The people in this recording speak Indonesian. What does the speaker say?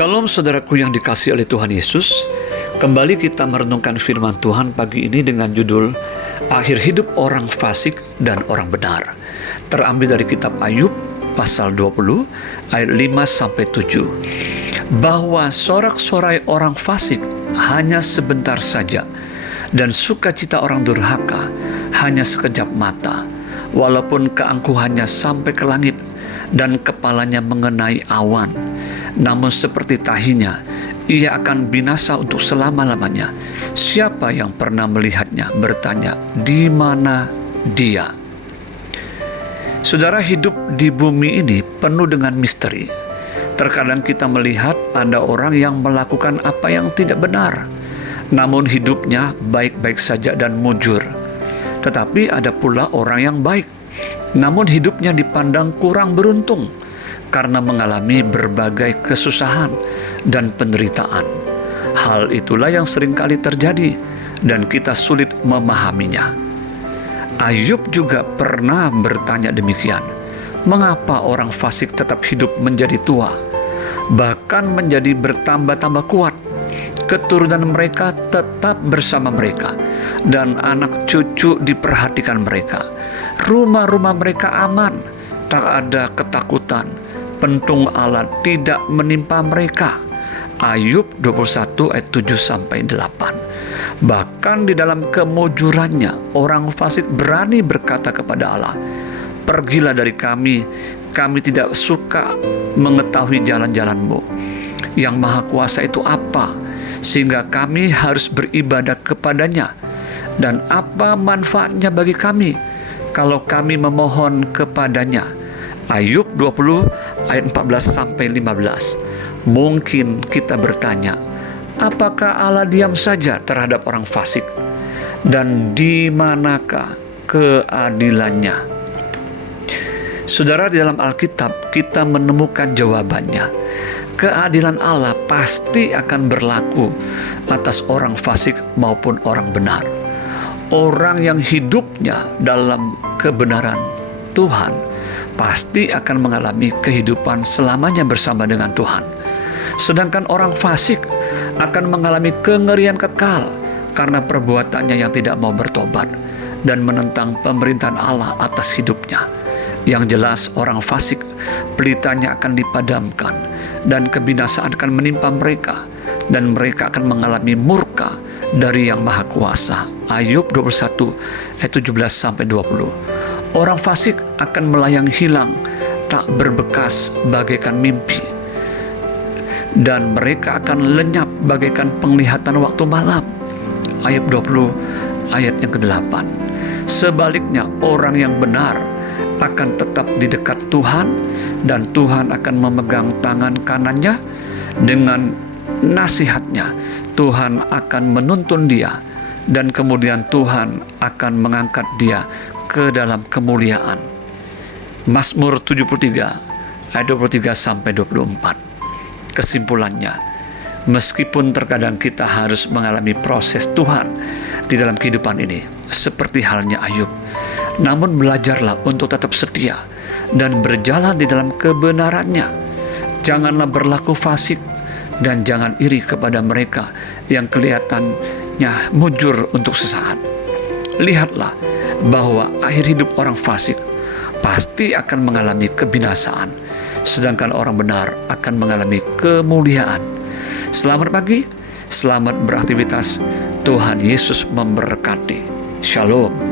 Shalom saudaraku yang dikasihi oleh Tuhan Yesus. Kembali kita merenungkan firman Tuhan pagi ini dengan judul Akhir Hidup Orang Fasik dan Orang Benar. Terambil dari kitab Ayub pasal 20 ayat 5-7. Bahwa sorak-sorai orang fasik hanya sebentar saja, dan sukacita orang durhaka hanya sekejap mata. Walaupun keangkuhannya sampai ke langit dan kepalanya mengenai awan, namun seperti tahinya, ia akan binasa untuk selama-lamanya. Siapa yang pernah melihatnya bertanya, di mana dia? Saudara, hidup di bumi ini penuh dengan misteri. Terkadang kita melihat ada orang yang melakukan apa yang tidak benar, namun hidupnya baik-baik saja dan mujur. Tetapi ada pula orang yang baik, namun hidupnya dipandang kurang beruntung karena mengalami berbagai kesusahan dan penderitaan. Hal itulah yang seringkali terjadi dan kita sulit memahaminya. Ayub juga pernah bertanya demikian, mengapa orang fasik tetap hidup menjadi tua, bahkan menjadi bertambah-tambah kuat? Keturunan mereka tetap bersama mereka, dan anak cucu diperhatikan mereka. Rumah-rumah mereka aman, tak ada ketakutan. Pentung Allah tidak menimpa mereka. Ayub 21 ayat 7-8. Bahkan di dalam kemujurannya, orang fasik berani berkata kepada Allah, "Pergilah dari kami, kami tidak suka mengetahui jalan-jalan-Mu. Yang Maha Kuasa itu apa, sehingga kami harus beribadah kepadanya? Dan apa manfaatnya bagi kami kalau kami memohon kepadanya?" Ayub 20 ayat 14-15. Mungkin kita bertanya, apakah Allah diam saja terhadap orang fasik? Dan di manakah keadilannya? Saudara, di dalam Alkitab kita menemukan jawabannya. Keadilan Allah pasti akan berlaku atas orang fasik maupun orang benar. Orang yang hidupnya dalam kebenaran Tuhan pasti akan mengalami kehidupan selamanya bersama dengan Tuhan. Sedangkan orang fasik akan mengalami kengerian kekal karena perbuatannya yang tidak mau bertobat dan menentang pemerintahan Allah atas hidupnya. Yang jelas orang fasik, pelitanya akan dipadamkan dan kebinasaan akan menimpa mereka, dan mereka akan mengalami murka dari Yang Maha Kuasa. Ayub 21 ayat 17-20. Orang fasik akan melayang hilang, tak berbekas bagaikan mimpi, dan mereka akan lenyap bagaikan penglihatan waktu malam. Ayub 20 ayat yang ke-8. Sebaliknya, orang yang benar akan tetap di dekat Tuhan, dan Tuhan akan memegang tangan kanannya. Dengan nasihatnya Tuhan akan menuntun dia, dan kemudian Tuhan akan mengangkat dia ke dalam kemuliaan. Mazmur 73 ayat 23-24. Kesimpulannya, meskipun terkadang kita harus mengalami proses Tuhan di dalam kehidupan ini, seperti halnya Ayub, namun belajarlah untuk tetap setia dan berjalan di dalam kebenarannya. Janganlah berlaku fasik, dan jangan iri kepada mereka yang kelihatannya mujur untuk sesaat. Lihatlah bahwa akhir hidup orang fasik pasti akan mengalami kebinasaan, sedangkan orang benar akan mengalami kemuliaan. Selamat pagi, selamat beraktivitas. Tuhan Yesus memberkati. Shalom.